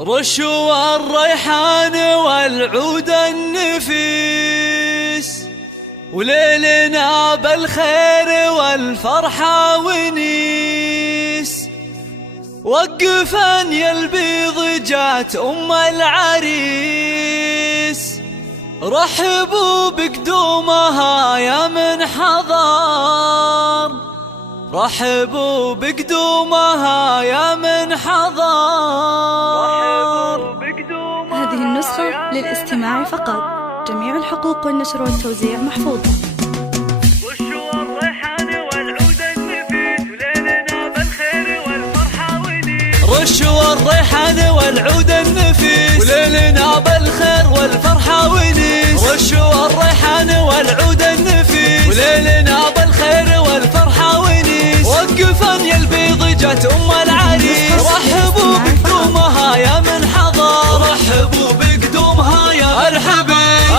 رشوا الريحان والعود النفيس، وليلنا بالخير والفرحة ونيس. وقفن يا البيض جات أم العريس، رحبوا بقدومها يا من حضر، رحبوا بقدومها يا من حضر. هذه النسخة للاستماع فقط، جميع الحقوق والنشر والتوزيع محفوظة. رشوا الريحان والعود النفيس، وليلنا بالخير والفرحة ونيس. رشوا الريحان والعود النفيس، وليلنا بالخير والفرحة ونيس. رشوا الريحان والعود النفيس، وليلنا بالخير والفرحة ونيس. وقفن يا البيض جات أم العريس، رحبوا بقدومها يا من حضر، رحبوا بقدومها يا ارحبي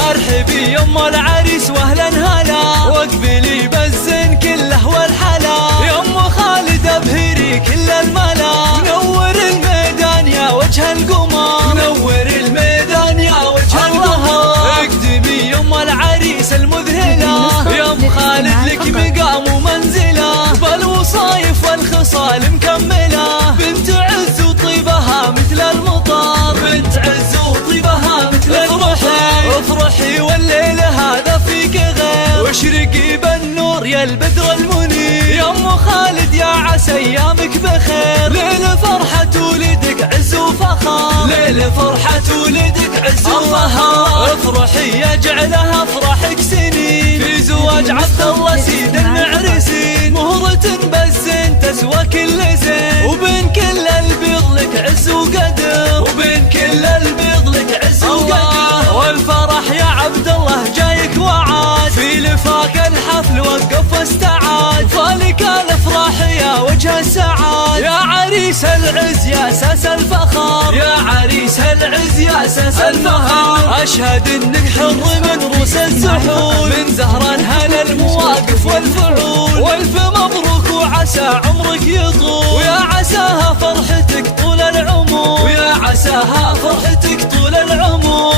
ارحبي يا ام العريس واهلا هلا، واقبلي بالزين كله والحلا. يا ام خالد ابهري كل الملا، منور الميدان يا وجه القمر، منور الميدان يا وجه القمر. اقدمي يا ام العريس المذهله، يا ام خالد لك مقام ومنزله، بالوصايف والخصال مكمله. بنت عز وطيبها مثل المطر، بنت عز وطيبها مثل المطر. افرحي والليل هذا فيك غير، واشرقي بالنور يا البدر المنير. يا ام خالد يا عسى ايامك بخير، ليل فرحة ولدك عز وفخر، ليل فرحة ولدك عز وفخر. افرحي يجعلها افراحك سنين، في زواج عبد الله سيد المعرسين. مهرة بالزين تسوى كل زين، وبين كل البيض لك عز وقدر، وبين كل البيض لك عز وقدر. والفرح يا عبد الله جايك وعاد، في لفاك الحفل وقف واستعاد. فالك الافراح يا وجه السعاد، يا عريس العز يا اساس الفخر، يا عريس العز يا اساس الفخر. اشهد انك حر من روس الزحول، من زهران هلا المواقف والفعول. والف مبروك وعسى عمرك يطول، ويا عساها فرحتك طول العمر، ويا عساها فرحتك طول العمر.